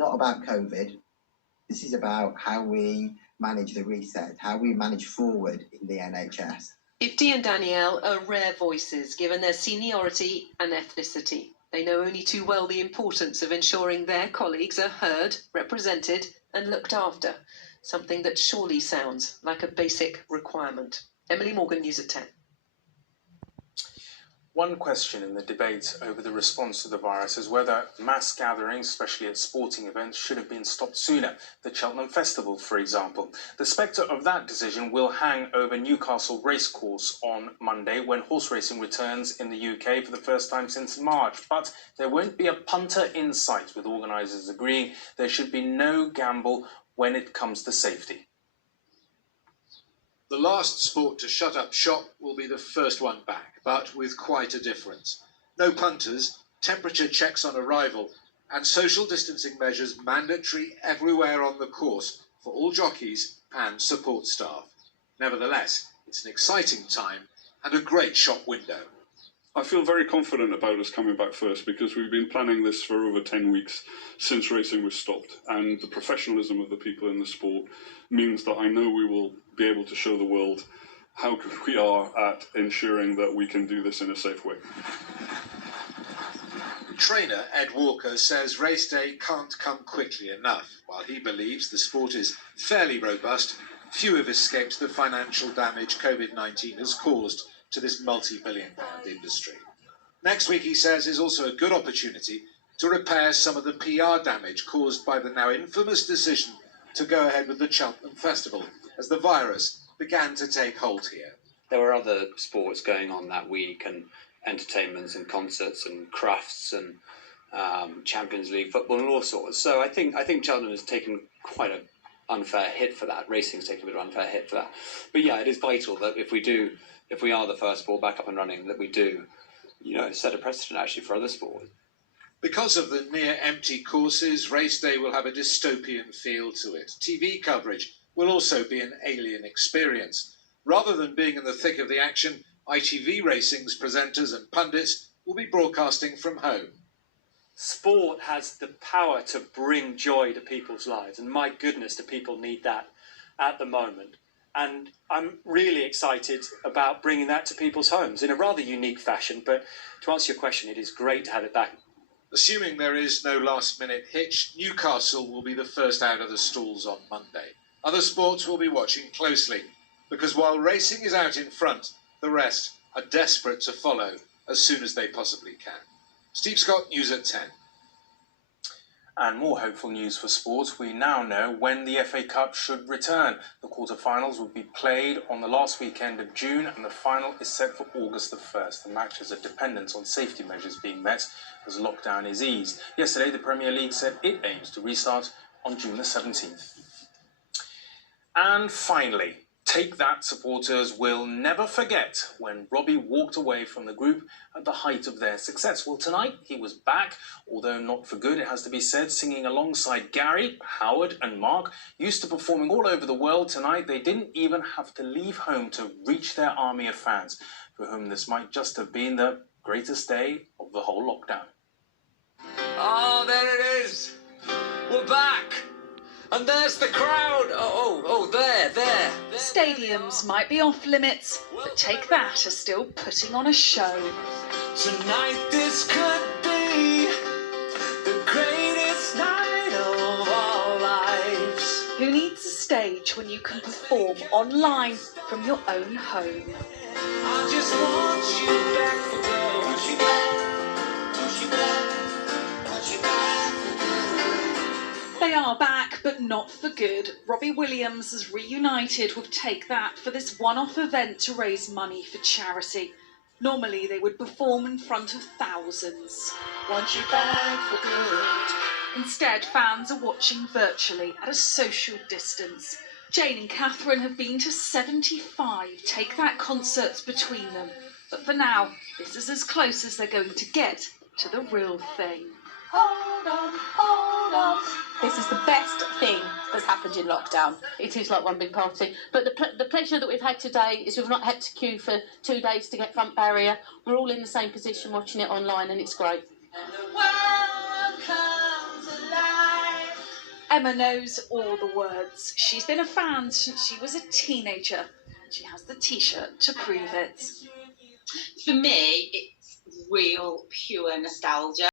not about COVID. This is about how we manage the reset, how we manage forward in the NHS. Ifti and Danielle are rare voices given their seniority and ethnicity. They know only too well the importance of ensuring their colleagues are heard, represented and looked after, something that surely sounds like a basic requirement. Emily Morgan, News at 10. One question in the debate over the response to the virus is whether mass gatherings, especially at sporting events, should have been stopped sooner. The Cheltenham Festival, for example. The spectre of that decision will hang over Newcastle Racecourse on Monday when horse racing returns in the UK for the first time since March. But there won't be a punter in sight, with organisers agreeing there should be no gamble when it comes to safety. The last sport to shut up shop will be the first one back, but with quite a difference. No punters, temperature checks on arrival, and social distancing measures mandatory everywhere on the course for all jockeys and support staff. Nevertheless, it's an exciting time and a great shop window. I feel very confident about us coming back first because we've been planning this for over 10 weeks since racing was stopped, and the professionalism of the people in the sport means that I know we will be able to show the world how good we are at ensuring that we can do this in a safe way. Trainer Ed Walker says race day can't come quickly enough. While he believes the sport is fairly robust, few have escaped the financial damage COVID-19 has caused to this multi-billion-pound industry. Next week, he says, is also a good opportunity to repair some of the PR damage caused by the now infamous decision to go ahead with the Cheltenham Festival as the virus began to take hold here. There were other sports going on that week, and entertainments and concerts and crafts and Champions League football and all sorts. So I think Cheltenham has taken quite an unfair hit for that. Racing's taken a bit of an unfair hit for that. But yeah, it is vital that if we are the first sport back up and running, that we do, set a precedent actually for other sports. Because of the near-empty courses, race day will have a dystopian feel to it. TV coverage will also be an alien experience. Rather than being in the thick of the action, ITV Racing's presenters and pundits will be broadcasting from home. Sport has the power to bring joy to people's lives, and my goodness, do people need that at the moment. And I'm really excited about bringing that to people's homes in a rather unique fashion. But to answer your question, it is great to have it back. Assuming there is no last-minute hitch, Newcastle will be the first out of the stalls on Monday. Other sports will be watching closely, because while racing is out in front, the rest are desperate to follow as soon as they possibly can. Steve Scott, News at 10. And more hopeful news for sport. We now know when the FA Cup should return. The quarter-finals will be played on the last weekend of June, and the final is set for August the 1st. The matches are dependent on safety measures being met as lockdown is eased. Yesterday, the Premier League said it aims to restart on June the 17th. And finally, Take That supporters will never forget when Robbie walked away from the group at the height of their success. Well, tonight he was back, although not for good, it has to be said, singing alongside Gary, Howard and Mark. Used to performing all over the world, tonight they didn't even have to leave home to reach their army of fans, for whom this might just have been the greatest day of the whole lockdown. Oh, there it is. We're back. And there's the crowd. There. Stadiums might be off limits, but Take That are still putting on a show. Tonight this could be the greatest night of our lives. Who needs a stage when you can perform online from your own home? I just want you back for good. Want you back. Want you back. Want you back for good. They are back, but not for good. Robbie Williams has reunited with Take That for this one-off event to raise money for charity. Normally they would perform in front of thousands. Want you back for good. Instead, fans are watching virtually at a social distance. Jane and Catherine have been to 75 Take That concerts between them. But for now, this is as close as they're going to get to the real thing. Hold on, hold on. This is the best thing that's happened in lockdown. It is like one big party. But the pleasure that we've had today is we've not had to queue for 2 days to get front barrier. We're all in the same position watching it online, and it's great. And the world comes alive. Emma knows all the words. She's been a fan since she was a teenager. She has the T-shirt to prove it. For me, it's real, pure nostalgia.